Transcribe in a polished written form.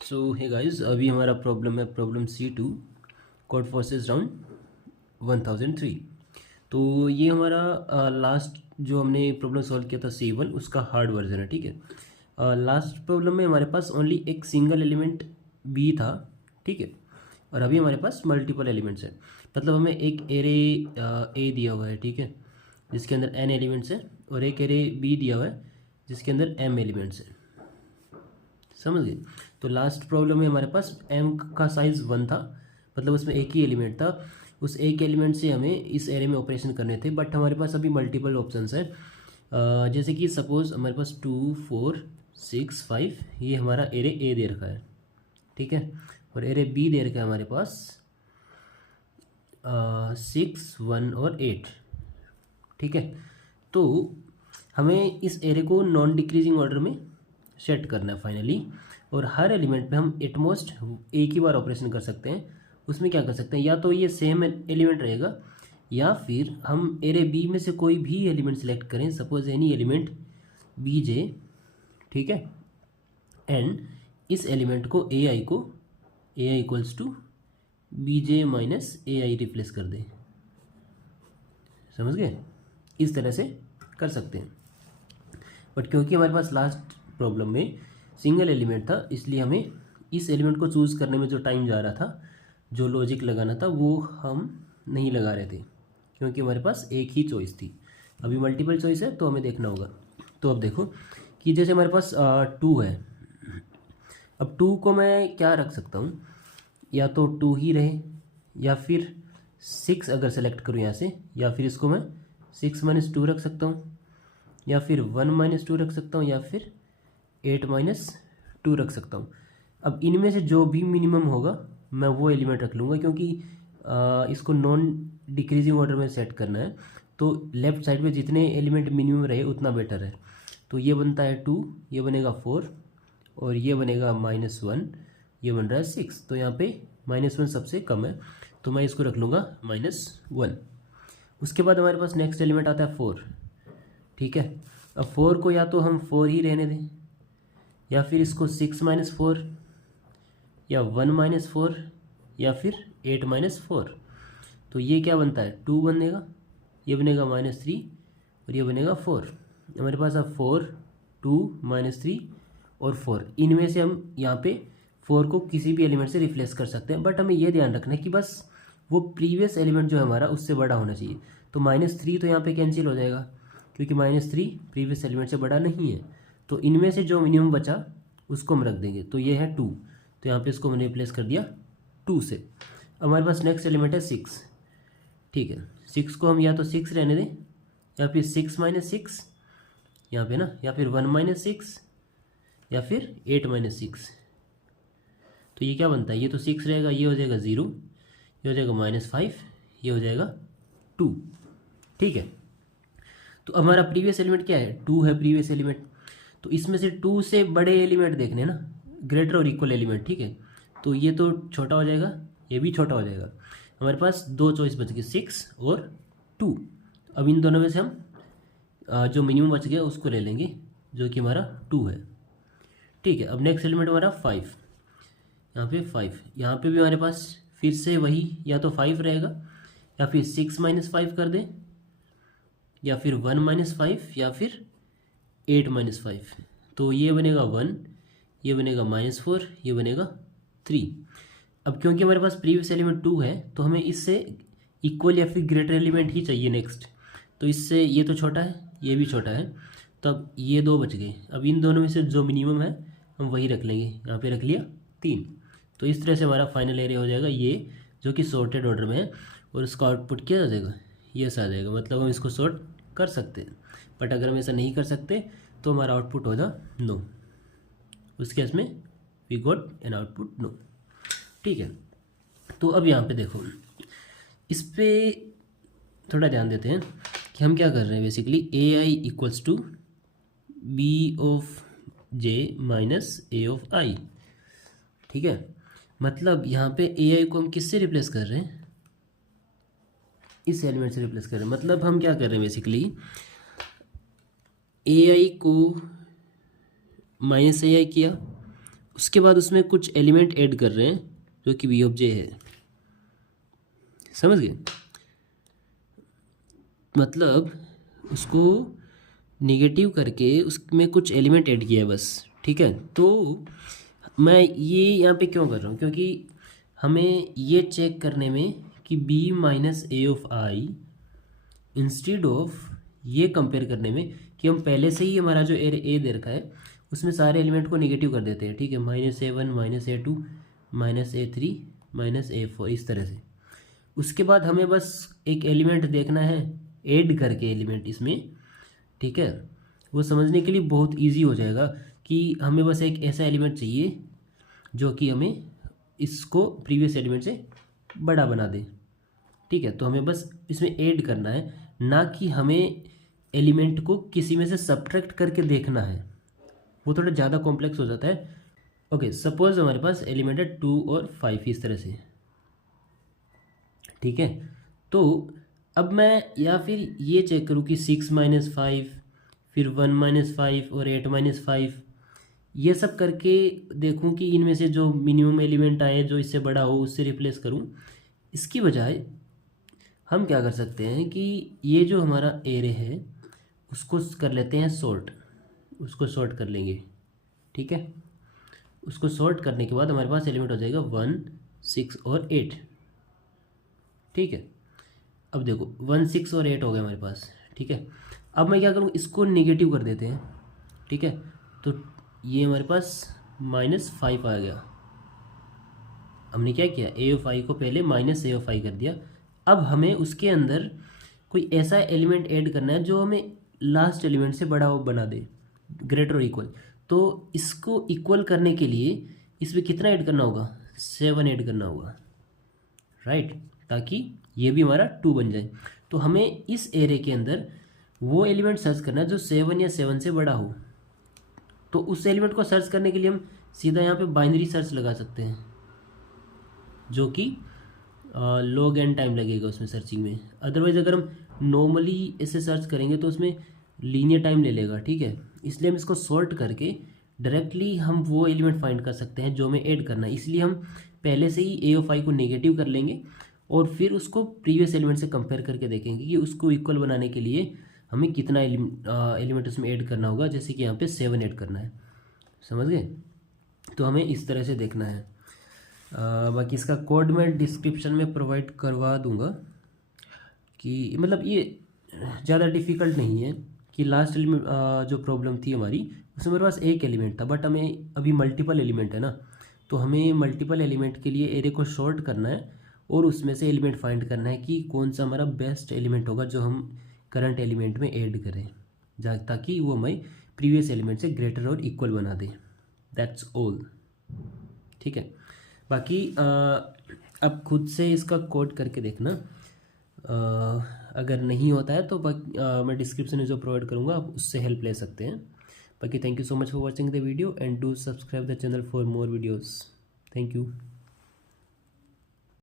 सो hey guys, अभी हमारा problem है problem C2 cord forces round 1003। तो ये हमारा लास्ट जो हमने प्रॉब्लम सॉल्व किया था C1 उसका हार्ड वर्जन है। ठीक है, लास्ट प्रॉब्लम में हमारे पास ओनली एक सिंगल एलिमेंट B था। ठीक है, और अभी हमारे पास मल्टीपल एलिमेंट्स है। मतलब हमें एक एरे A दिया हुआ है, ठीक है, जिसके अंदर n एलिमेंट्स है, और एक एरे B दिया हुआ है जिसके अंदर m एलिमेंट्स है। समझ गए? तो लास्ट प्रॉब्लम में हमारे पास m का साइज़ 1 था, मतलब उसमें एक ही एलिमेंट था। उस एक एलिमेंट से हमें इस एरे में ऑपरेशन करने थे, बट हमारे पास अभी मल्टीपल ऑप्शंस है। जैसे कि सपोज हमारे पास 2 4 6 5 ये हमारा एरे A दे रखा है, ठीक है, और एरे B दे रखा है हमारे पास 6 1 और 8। ठीक है, तो हमें इस एरे को नॉन डिक्रीजिंग ऑर्डर में सेट करना है फाइनली, और हर एलिमेंट में हम एटमोस्ट एक ही बार ऑपरेशन कर सकते हैं। उसमें क्या कर सकते हैं, या तो ये सेम एलिमेंट रहेगा, या फिर हम एरे बी में से कोई भी एलिमेंट सेलेक्ट करें, suppose any element b j, ठीक है, एंड इस एलिमेंट को a i equals to b j minus a i replace कर दें। समझ गए? इस तरह से कर सकते हैं, बट क्योंकि हमारे पास लास्ट प्रॉब्लम में सिंगल एलिमेंट था, इसलिए हमें इस एलिमेंट को चूज़ करने में जो टाइम जा रहा था, जो लॉजिक लगाना था, वो हम नहीं लगा रहे थे, क्योंकि हमारे पास एक ही चॉइस थी। अभी मल्टीपल चॉइस है तो हमें देखना होगा। तो अब देखो कि जैसे हमारे पास 2 है, अब 2 को मैं क्या रख सकता हूँ, या तो 2 ही रहे, या फिर 6 अगर सेलेक्ट करूँ यहाँ से, या फिर इसको मैं 6 माइनस 2 रख सकता हूँ, या फिर 1 माइनस 2 रख सकता हूँ, या फिर 8 माइनस 2 रख सकता हूँ। अब इनमें से जो भी मिनिमम होगा मैं वो एलिमेंट रख लूँगा, क्योंकि इसको नॉन डिक्रीजिंग ऑर्डर में सेट करना है, तो लेफ्ट साइड में जितने एलिमेंट मिनिमम रहे उतना बेटर है। तो ये बनता है 2, ये बनेगा 4, और ये बनेगा -1, ये बन रहा है 6। तो यहाँ पे -1 सबसे कम है, तो मैं इसको रख लूँगा -1। उसके बाद हमारे पास नेक्स्ट एलिमेंट आता है 4। ठीक है, अब 4 को या तो हम 4 ही रहने दें, या फिर इसको 6 माइनस 4, या 1 माइनस 4, या फिर 8 माइनस 4। तो ये क्या बनता है, 2 बनेगा, ये बनेगा -3, और ये बनेगा 4। हमारे पास अब 4 2 -3 और 4, इनमें से हम यहाँ पे 4 को किसी भी एलिमेंट से रिप्लेस कर सकते हैं, बट हमें ये ध्यान रखना है कि बस वो प्रीवियस एलिमेंट जो है हमारा उससे बड़ा होना चाहिए। तो -3 तो यहाँ पे कैंसिल हो जाएगा, क्योंकि -3 प्रीवियस एलिमेंट से बड़ा नहीं है। तो इनमें से जो मिनिमम बचा उसको हम रख देंगे, तो ये है 2, तो यहाँ पे इसको मैंने रिप्लेस कर दिया 2 से। अब हमारे पास नेक्स्ट एलिमेंट है 6। ठीक है, 6 को हम या तो 6 रहने दें, या फिर 6 माइनस 6 यहाँ पे ना, या फिर 1 माइनस 6, या फिर 8 माइनस 6। तो ये क्या बनता है, ये तो 6 रहेगा, ये हो जाएगा 0, ये हो जाएगा -5, ये हो जाएगा 2। ठीक है, तो हमारा प्रीवियस एलिमेंट क्या है, 2 है प्रीवियस एलिमेंट। तो इसमें से 2 से बड़े एलिमेंट देखने ना, ग्रेटर और इक्वल एलिमेंट। ठीक है, तो ये तो छोटा हो जाएगा, ये भी छोटा हो जाएगा। हमारे पास दो चॉइस बच गई, 6 और 2। अब इन दोनों में से हम जो मिनिमम बच गया उसको ले लेंगे, जो कि हमारा 2 है। ठीक है, अब नेक्स्ट एलिमेंट हमारा 5, यहाँ पे 5, यहाँ पे भी हमारे पास फिर से वही, या तो 5 रहेगा, या फिर 6 माइनस 5 कर दें, या फिर 1 माइनस 5, या फिर 8 माइनस 5। तो ये बनेगा 1, ये बनेगा -4, ये बनेगा 3। अब क्योंकि हमारे पास प्रीवियस एलिमेंट 2 है, तो हमें इससे इक्वल या फिर ग्रेटर एलिमेंट ही चाहिए नेक्स्ट। तो इससे ये तो छोटा है, ये भी छोटा है, तो अब ये 2 बच गए। अब इन दोनों में से जो मिनिमम है हम वही रख लेंगे, यहाँ पे रख लिया 3। तो इस तरह से हमारा फाइनल एरिया हो जाएगा ये, जो कि सॉर्टेड ऑर्डर में है, और इसका आउटपुट क्या आ जाएगा, ये आ जाएगा। मतलब हम इसको सॉर्ट कर सकते हैं, बट अगर हम ऐसा नहीं कर सकते तो हमारा आउटपुट होगा नो। उस केस में we got an output no. ठीक है, तो अब यहाँ पे देखो, इस पर थोड़ा ध्यान देते हैं कि हम क्या कर रहे हैं। Basically a i equals to b of j minus a of i. ठीक है, मतलब यहाँ पे ए आई को हम किससे रिप्लेस कर रहे हैं, इस एलिमेंट से रिप्लेस कर रहे हैं। मतलब हम क्या कर रहे हैं, बेसिकली ए आई को -ai किया, उसके बाद उसमें कुछ एलिमेंट ऐड कर रहे हैं जो कि बी ऑफ जे है, समझ गए? मतलब उसको नेगेटिव करके उसमें कुछ एलिमेंट ऐड किया है बस, ठीक है। तो मैं ये यहाँ पे क्यों कर रहा हूँ, क्योंकि हमें ये चेक करने में कि b minus a of I, instead of ये कंपेयर करने में कि हम पहले से ही हमारा जो ए दे रखा है उसमें सारे एलिमेंट को नेगेटिव कर देते हैं, ठीक है। -a1 -a2 -a3 -a4 इस तरह से। उसके बाद हमें बस एक एलिमेंट देखना है ऐड करके एलिमेंट इसमें, ठीक है। वो समझने के लिए बहुत इजी हो जाएगा कि हमें बस एक ऐसा एलिमेंट चाहिए जो कि हमें इसको प्रीवियस एलिमेंट से बड़ा बना दे, ठीक है। तो हमें बस इसमें ऐड करना है, ना कि हमें एलिमेंट को किसी में से सब्ट्रैक्ट करके देखना है, वो थोड़ा ज़्यादा कॉम्प्लेक्स हो जाता है। ओके, सपोज हमारे पास एलिमेंट है 2 और 5 इस तरह से, ठीक है। तो अब मैं या फिर ये चेक करूँ कि 6 - 5, फिर 1 - 5 और 8 - 5, ये सब करके देखूं कि इनमें से जो मिनिमम एलिमेंट आए जो इससे बड़ा हो उससे रिप्लेस करूं। इसकी बजाय हम क्या कर सकते हैं कि ये जो हमारा एरे है उसको कर लेते हैं सॉर्ट, उसको सॉर्ट कर लेंगे, ठीक है। उसको सॉर्ट करने के बाद हमारे पास एलिमेंट हो जाएगा 1, 6 और 8, ठीक है। अब देखो 1, 6 और 8 हो गए हमारे पास, ठीक है। अब मैं क्या करूँ, इसको नेगेटिव कर देते हैं, ठीक है। तो ये हमारे पास -5 आ गया। हमने क्या किया, ए ऑफ आई को पहले -a ऑफ आई कर दिया। अब हमें उसके अंदर कोई ऐसा एलिमेंट ऐड करना है जो हमें लास्ट एलिमेंट से बड़ा बना दे, ग्रेटर और इक्वल। तो इसको इक्वल करने के लिए इसमें कितना ऐड करना होगा, 7 ऐड करना होगा, राइट, ताकि ये भी हमारा 2 बन जाए। तो हमें इस एरे के अंदर वो एलिमेंट सर्च करना है जो 7 या 7 से बड़ा हो। तो उस एलिमेंट को सर्च करने के लिए हम सीधा यहाँ पे बाइनरी सर्च लगा सकते हैं, जो कि लॉग एन टाइम लगेगा उसमें सर्चिंग में। अदरवाइज़ अगर हम नॉर्मली ऐसे सर्च करेंगे तो उसमें लीनियर टाइम ले लेगा, ठीक है। इसलिए हम इसको सॉर्ट करके डायरेक्टली हम वो एलिमेंट फाइंड कर सकते हैं जो हमें ऐड करना है। इसलिए हम पहले से ही ए ऑफ आई को नेगेटिव कर लेंगे और फिर उसको प्रीवियस एलिमेंट से कंपेयर करके देखेंगे कि उसको इक्वल बनाने के लिए हमें कितना एलिमेंट उसमें ऐड करना होगा। जैसे कि यहाँ पे 7 ऐड करना है, समझ गए? तो हमें इस तरह से देखना है। बाकी इसका कोड मैं डिस्क्रिप्शन में प्रोवाइड करवा दूंगा कि मतलब ये ज़्यादा डिफ़िकल्ट नहीं है कि लास्ट एलिमेंट जो प्रॉब्लम थी हमारी उसमें मेरे पास एक एलिमेंट था, बट हमें अभी मल्टीपल एलिमेंट है ना, तो हमें मल्टीपल एलिमेंट के लिए एरे को शॉर्ट करना है और उसमें से एलिमेंट फाइंड करना है कि कौन सा हमारा बेस्ट एलिमेंट होगा जो हम करंट एलिमेंट में ऐड करें, ताकि वो हमें प्रीवियस एलिमेंट से ग्रेटर और इक्वल बना दे। दैट्स ऑल, ठीक है। बाकी अब खुद से इसका कोड करके देखना, अगर नहीं होता है तो मैं डिस्क्रिप्शन में जो प्रोवाइड करूँगा आप उससे हेल्प ले सकते हैं। बाकी thank you so much for watching the video and do subscribe the channel for more videos. Thank you.